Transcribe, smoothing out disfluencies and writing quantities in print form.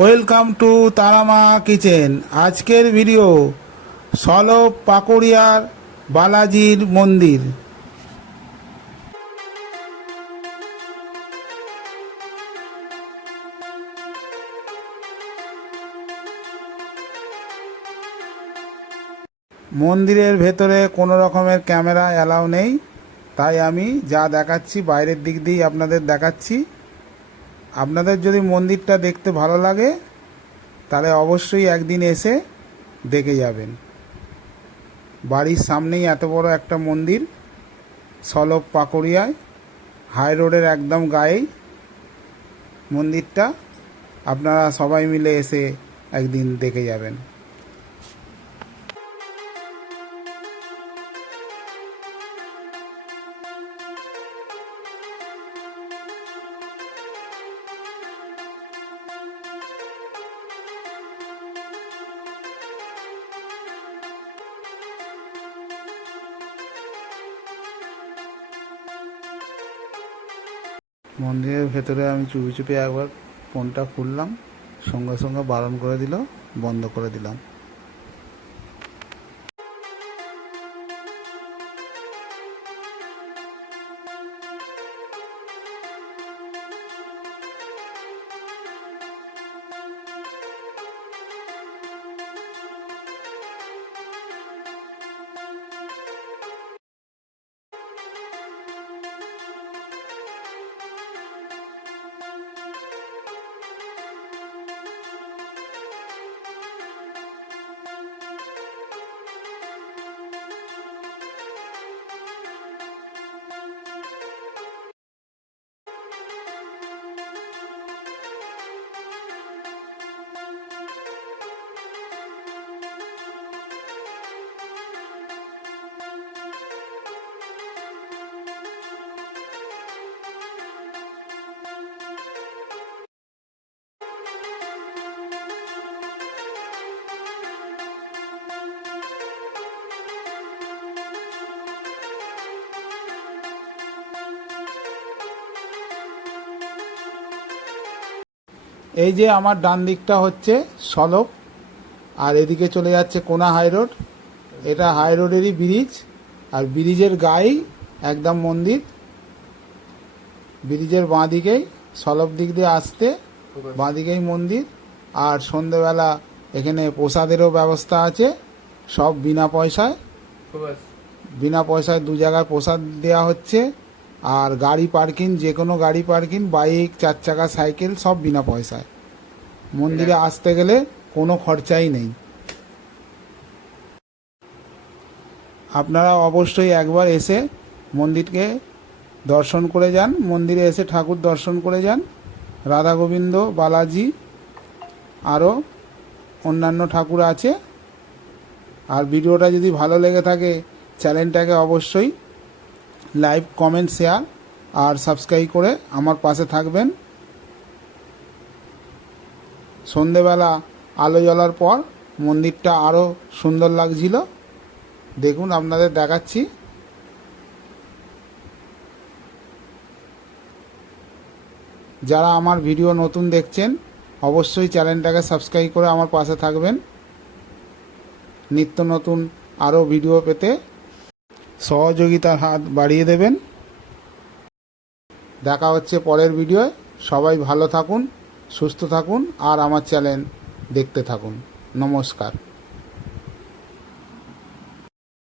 Welcome to Tara Maa kitchen. আজকের video solve পাকুড়িয়ার বালাজির মন্দির। মন্দিরের ভেতরে কোনো রকমের ক্যামেরা অ্যালাউ নেই, তাই আমি যা দেখাচ্ছি বাইরের দিক দিয়েই আপনাদের দেখাচ্ছি। আপনাদের যদি মন্দিরটা দেখতে ভালো লাগে তাহলে অবশ্যই একদিন এসে দেখে যাবেন। বাড়ির সামনেই এত বড় একটা মন্দির, সলভ পাকুড়িয়ায় হাই রোডের একদম গায়েই মন্দিরটা। আপনারা সবাই মিলে এসে একদিন দেখে যাবেন। মন্দিরের ভেতরে আমি চুপি চুপি একবার ফোনটা খুললাম, সঙ্গে সঙ্গে বারণ করে দিল, বন্ধ করে দিলাম। এই যে আমার ডান দিকটা হচ্ছে সলভ, আর এদিকে চলে যাচ্ছে কোনা হাই রোড। এটা হাই রোডেরই ব্রিজ, আর ব্রিজের গায়েই একদম মন্দির। ব্রিজের বাঁ দিকেই সলভ দিক দিয়ে আসতে বাঁ দিকেই মন্দির। আর সন্ধেবেলা এখানে প্রসাদেরও ব্যবস্থা আছে, সব বিনা পয়সায়। বিনা পয়সায় দু জায়গায় প্রসাদ দেওয়া হচ্ছে। আর গাড়ি পার্কিং, যে কোনো গাড়ি পার্কিং, বাইক, 4 চাকা, সাইকেল সব বিনা পয়সায়। মন্দিরে আসতে গেলে কোনো খরচাই নেই। আপনারা অবশ্যই একবার এসে মন্দিরকে দর্শন করে যান। মন্দিরে এসে ঠাকুর দর্শন করে যান। রাধা গোবিন্দ, বালাজি, আরও অন্যান্য ঠাকুর আছে। আর ভিডিওটা যদি ভালো লেগে থাকে চ্যানেলটাকে অবশ্যই লাইক, কমেন্ট, শেয়ার আর সাবস্ক্রাইব করে আমার পাশে থাকবেন। সন্ধেবেলা আলো জ্বলার পর মন্দিরটা আরও সুন্দর লাগছিল। দেখুন, আপনাদের দেখাচ্ছি। যারা আমার ভিডিও নতুন দেখছেন অবশ্যই চ্যানেলটাকে সাবস্ক্রাইব করে আমার পাশে থাকবেন। নিত্য নতুন আরও ভিডিও পেতে সহযোগিতার হাত বাড়িয়ে দেবেন। দেখা হচ্ছে পরের ভিডিওয়। সবাই ভালো থাকুন, সুস্থ থাকুন আর আমার চ্যানেল দেখতে থাকুন। নমস্কার।